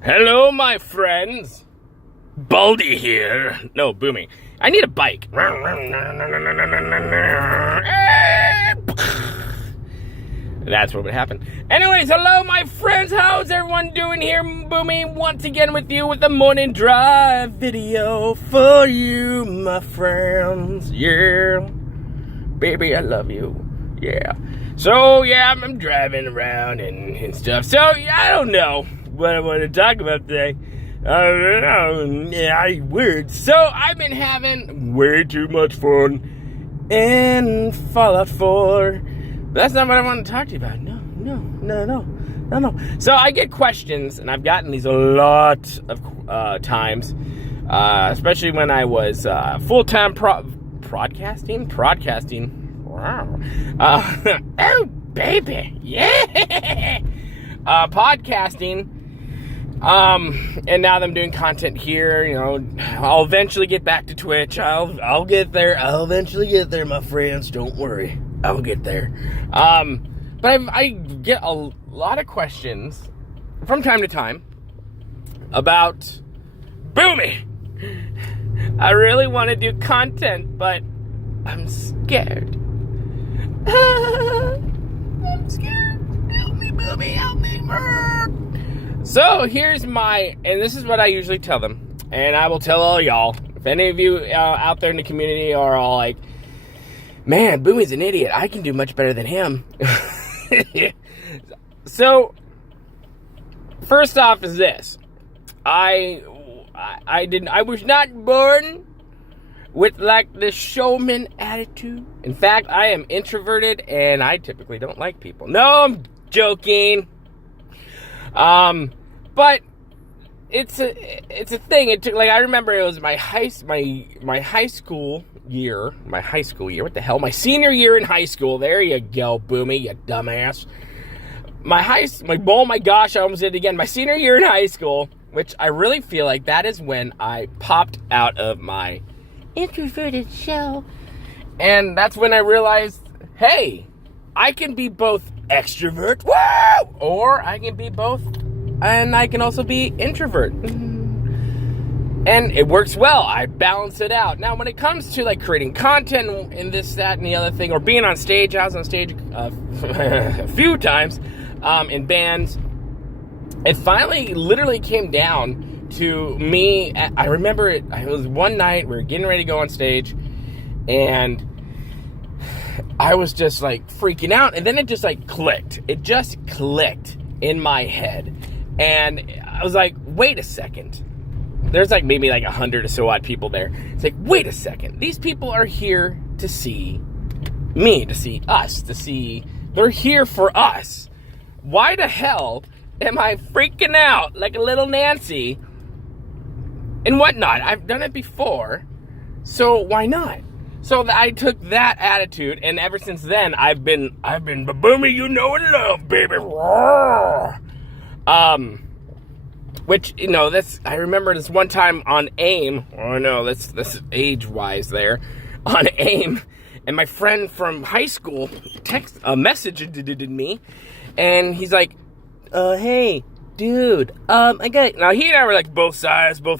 Hello, my friends. Baldy here. No, Boomy. I need a bike. That's what would happen. Anyways, hello, my friends. How's everyone doing here? Boomy once again with you with the morning drive video for you, my friends. Yeah. Baby, I love you. Yeah. So, yeah, I'm driving around and stuff. So, yeah, I don't know what I want to talk about today. Weird. So, I've been having way too much fun in Fallout 4. But that's not what I want to talk to you about. No. So, I get questions, and I've gotten these a lot of times, especially when I was full-time broadcasting. Wow. Oh, baby. Yeah. Podcasting. And now that I'm doing content here, you know, I'll eventually get back to Twitch. I'll get there. I'll eventually get there, my friends. Don't worry. I'll get there. But I get a lot of questions from time to time about Boomy. I really want to do content, but I'm scared. I'm scared. Help me, Boomy. Help me. So here's and this is what I usually tell them, and I will tell all y'all. If any of you out there in the community are all like, man, Boomy's an idiot. I can do much better than him. So, first off is this. I was not born with like the showman attitude. In fact, I am introverted and I typically don't like people. No, I'm joking. But it's a thing. It took, like, I remember it was my high school year. What the hell? My senior year in high school. There you go, Boomy, you dumbass. Oh my gosh, I almost did it again. My senior year in high school, which I really feel like that is when I popped out of my introverted shell. And that's when I realized, hey, I can be both extrovert, woo, or I can be both, and I can also be introvert. And it works well. I balance it out. Now, when it comes to like creating content and this, that, and the other thing, or being on stage, I was on stage a few times in bands. It finally literally came down to me. I remember it was one night we were getting ready to go on stage, and I was just like freaking out, and then it just like clicked. It just clicked in my head, and I was like, wait a second. There's like maybe like 100 or so odd people there. It's like, wait a second. These people are here to see me, to see us, they're here for us. Why the hell am I freaking out like a little Nancy and whatnot? I've done it before, so why not? So I took that attitude, and ever since then, I've been Boomy, you know and love, baby. Which, you know, I remember this one time on AIM. Oh no, that's age-wise there. On AIM, and my friend from high school messaged me, and he's like, hey, dude, I got it. Now, he and I were like both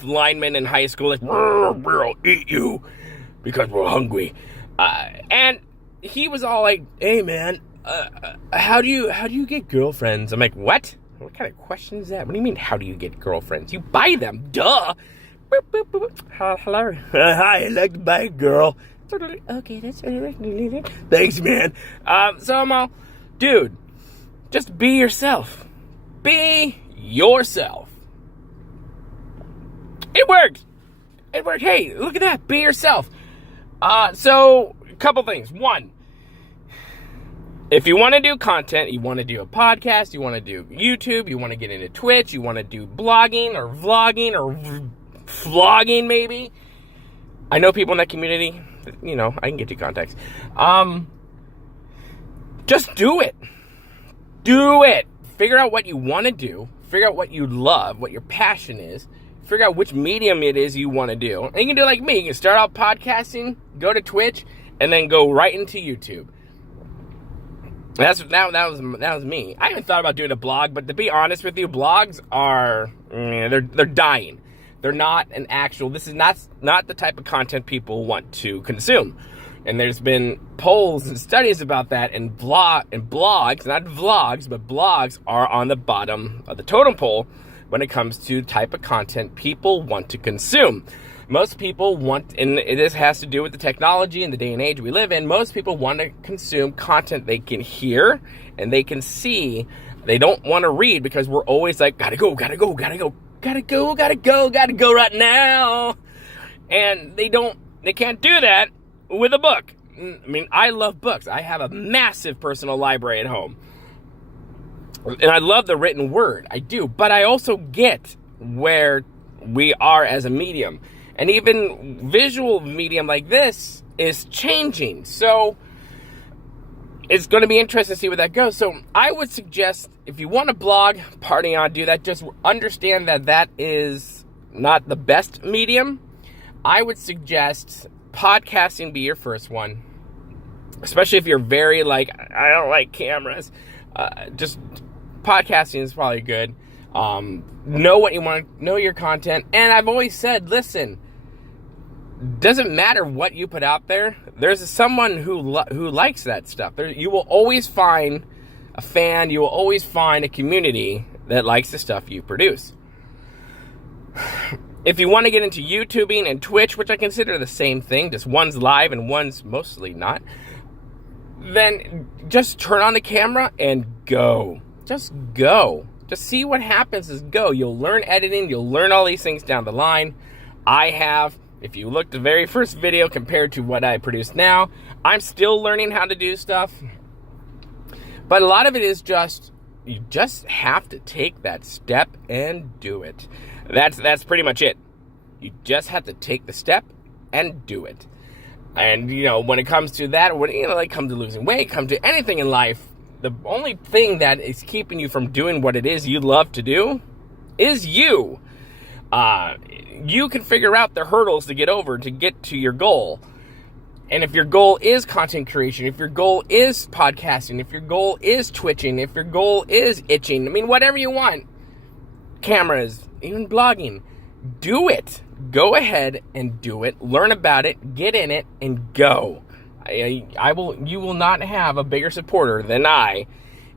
linemen in high school, like, we'll eat you because we're hungry. And he was all like, hey, man, how do you get girlfriends? I'm like, what? What kind of question is that? What do you mean, how do you get girlfriends? You buy them, duh. Boop, boop, boop. Hello. Hi, I'd like to buy a girl. Okay, that's right. Thanks, man. So I'm all, dude, just be yourself. Be yourself. It worked. Hey, look at that. Be yourself. So, a couple things. One, if you want to do content, you want to do a podcast, you want to do YouTube, you want to get into Twitch, you want to do blogging or vlogging or vlogging maybe. I know people in that community, you know, I can get you contacts. Just do it. Do it. Figure out what you want to do. Figure out what you love, what your passion is. Figure out which medium it is you want to do. And you can do like me. You can start out podcasting, go to Twitch, and then go right into YouTube. That was me. I even thought about doing a blog, but to be honest with you, blogs are they're dying. They're not an actual. This is not the type of content people want to consume. And there's been polls and studies about that, and blogs, not vlogs, but blogs are on the bottom of the totem pole when it comes to type of content people want to consume. Most people want, and this has to do with the technology and the day and age we live in, most people want to consume content they can hear and they can see. They don't want to read because we're always like, gotta go right now. And they can't do that with a book. I mean, I love books. I have a massive personal library at home. And I love the written word. I do. But I also get where we are as a medium. And even visual medium like this is changing. So it's going to be interesting to see where that goes. So I would suggest, if you want to blog, party on, do that. Just understand that that is not the best medium. I would suggest podcasting be your first one. Especially if you're very like, I don't like cameras. Just podcasting is probably good. Know what you want, know your content. And I've always said, listen, doesn't matter what you put out there. There's someone who likes that stuff. You will always find a fan. You will always find a community that likes the stuff you produce. If you want to get into YouTubing and Twitch, which I consider the same thing, just one's live and one's mostly not, then just turn on the camera and go. Just go. Just see what happens is go. You'll learn editing. You'll learn all these things down the line. I have. If you look at the very first video compared to what I produce now, I'm still learning how to do stuff. But a lot of it is just, you just have to take that step and do it. That's pretty much it. You just have to take the step and do it. And, when it comes to that, when it comes to losing weight, come to anything in life, the only thing that is keeping you from doing what it is you love to do is you. You can figure out the hurdles to get over to get to your goal. And if your goal is content creation, if your goal is podcasting, if your goal is twitching, if your goal is itching, whatever you want, cameras, even blogging, do it. Go ahead and do it. Learn about it, get in it, and go. You will not have a bigger supporter than I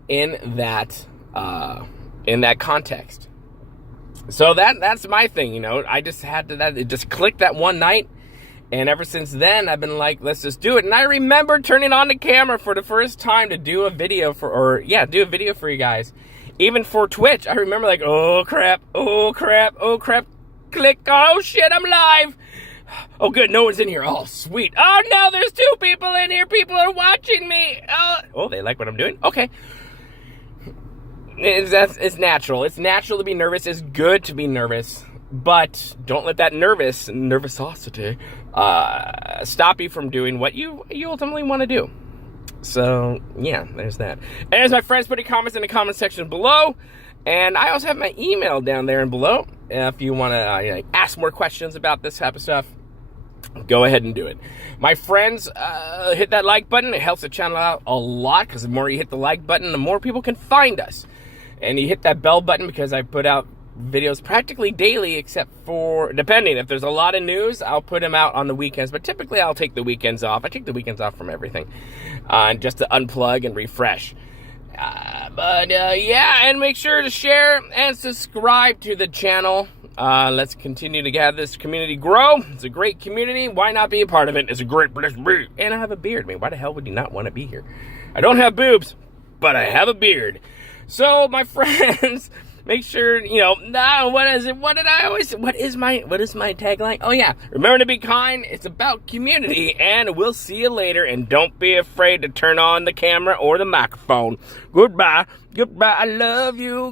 in that context. So that's my thing, I just had to, it just clicked that one night, and ever since then, I've been like, let's just do it. And I remember turning on the camera for the first time to do a video for you guys. Even for Twitch, I remember like, oh crap, click, oh shit, I'm live. Oh good, no one's in here, oh sweet. Oh no, there's 2 people in here, people are watching me. Oh, they like what I'm doing? Okay. It's natural. It's natural to be nervous. It's good to be nervous. But don't let that nervosity stop you from doing what you ultimately want to do. So, yeah, there's that. And as my friends, putting comments in the comment section below. And I also have my email down there and below. If you want to ask more questions about this type of stuff, go ahead and do it. My friends, hit that like button. It helps the channel out a lot because the more you hit the like button, the more people can find us. And you hit that bell button because I put out videos practically daily, except for, depending, if there's a lot of news, I'll put them out on the weekends. But typically, I'll take the weekends off. I take the weekends off from everything, just to unplug and refresh. Yeah, and make sure to share and subscribe to the channel. Let's continue to have this community grow. It's a great community. Why not be a part of it? It's a great place to be. And I have a beard. Why the hell would you not want to be here? I don't have boobs, but I have a beard. So, my friends, make sure, what is it? What did I always say? What is my tagline? Oh, yeah. Remember to be kind. It's about community, and we'll see you later. And don't be afraid to turn on the camera or the microphone. Goodbye. I love you.